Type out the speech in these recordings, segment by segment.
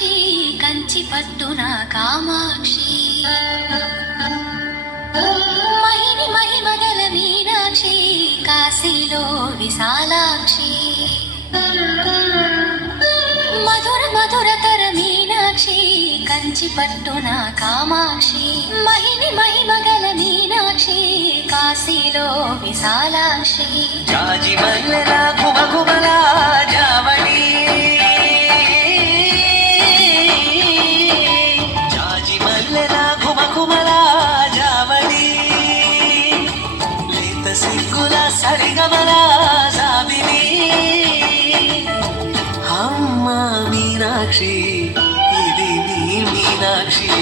మీనాక్షి కంచి పట్టున కామాక్షి మహిని మహిమగల మీనాక్షి కాశీలో విశాలాక్షి మధుర మధురతర మీనాక్షి కంచి పట్టున కామాక్షి మహిని మహిమగల మీనాక్షి కాశీలో విశాలాక్షి జాజి మల్లెల గుమగుమల జావళి జాజి మల్లెల గుమగుమల జావళి లేత సిగ్గుల సరిగమల జాబిలి అమ్మ మీనాక్షి ఇది నీ మీనాక్షి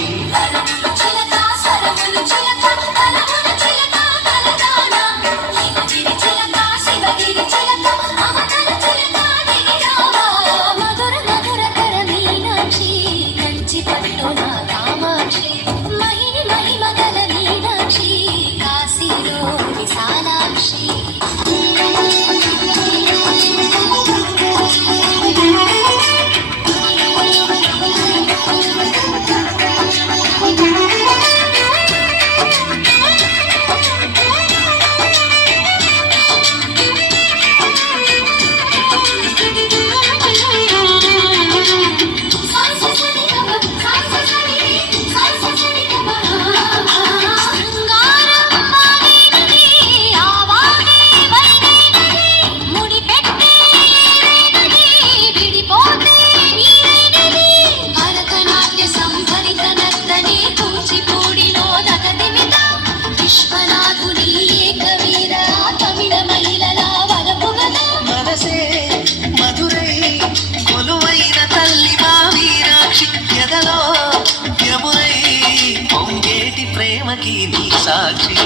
సాక్షి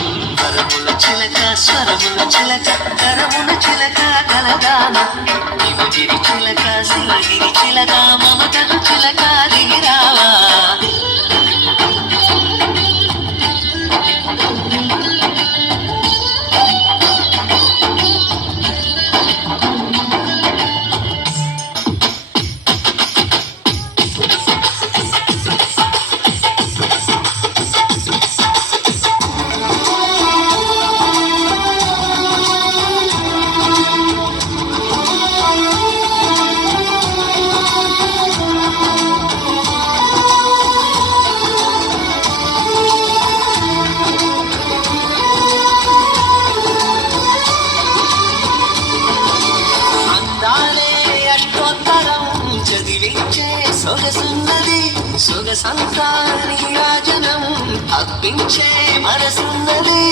కరముల చిలక స్వరముల చిలక కరమున చిలక కలగాన హిమగిరి చిలక శివగిరి చిలక మమతలు చిలక దిగిరావా సొగసున్నది సొగసంతాని రాజనం అప్పించే మనసున్నది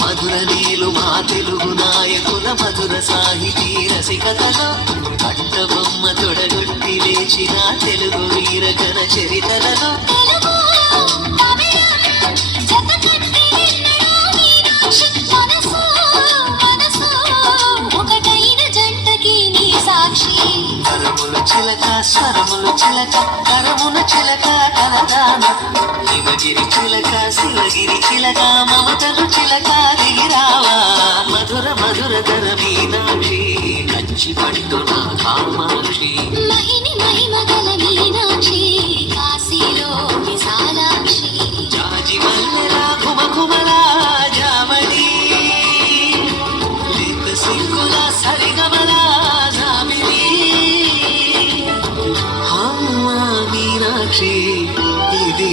మధుర నీలు మా తెలుగు నాయకుల మధుర సాహితీ రసికతలో కట్టబొమ్మ తొడగొట్టి లేచిన తెలుగు వీరగణ చరితలలో చిలక స్వరములు చిలక కరమున చిలక కలగాన హిమగిరి చిలక శివగిరి చిలక మమతలు చిలక దిగిరావా మధుర మధుర ధర మీనాక్షి కంచి పట్టున కామాక్షి మహిని మహిమగల మీనాక్షి కాశీలో విశాలాక్షి జాజి మల్లెల గుమగుమల జావళి లేత సిగ్గుల సరిగమల జాబిలి మీనాక్షి ఇది